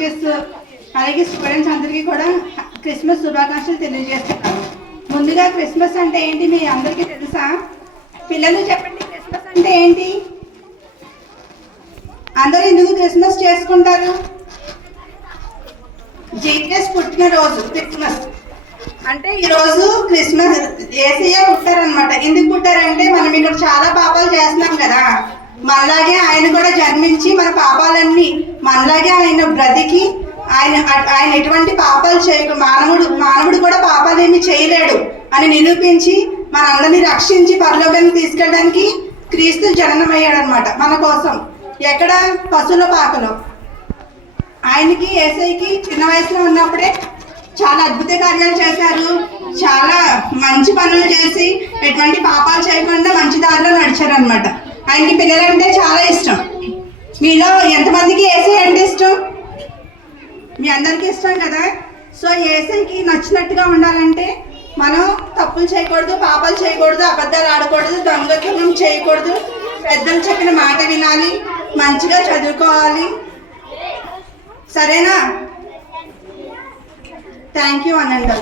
Teachers అలాగే students అందరికీ కూడా క్రిస్మస్ శుభాకాంక్షలు తెలియజేస్తున్నాను. ముందుగా క్రిస్మస్ అంటే ఏంటి మీ అందరికీ తెలుసా? పిల్లలు చెప్పండి, క్రిస్మస్ అంటే ఏంటి? అందరూ ఎందుకు క్రిస్మస్ చేసుకుంటారు? జీసస్ పుట్టిన రోజు క్రిస్మస్ అంటే ఈరోజు క్రిస్మస్ యేసయ్య పుట్టారనమాట. ఎందుకు పుట్టారంటే మనం ఇక్కడ చాలా పాపాలు చేస్తున్నాం కదా, మనలాగే ఆయన కూడా జన్మించి మన పాపాలన్నీ మనలాగే ఆయన బ్రతికి ఆయన ఎటువంటి పాపాలు మానవుడు కూడా పాపాలు ఏమి చేయలేడు అని నిరూపించి మనందరినీ రక్షించి పరలోకానికి తీసుకెళ్ళడానికి క్రీస్తు జననమయ్యాడు అనమాట మన కోసం. ఎక్కడ? పశువుల పాకలో. ఆయనకి యేసయ్యకి చిన్న వయసులో ఉన్నప్పుడే చాలా అద్భుత కార్యాలు చేశారు, చాలా మంచి పనులు చేసి ఎటువంటి పాపాలు చేయకుండా మంచి దారిలో నడిచారు అనమాట. ఆయనకి పిల్లలంటే చాలా ఇష్టం. మీలో ఎంతమందికి యేసయ్య అంటే ఇష్టం? మీ అందరికీ ఇష్టం కదా. సో యేసయ్యకి నచ్చినట్టుగా ఉండాలంటే మనం తప్పులు చేయకూడదు, పాపాలు చేయకూడదు, అబద్ధాలు ఆడకూడదు, దొంగతనం చేయకూడదు, పెద్దలు చెప్పిన మాట వినాలి, మంచిగా చదువుకోవాలి. సరేనా? థ్యాంక్ యూ అనండి.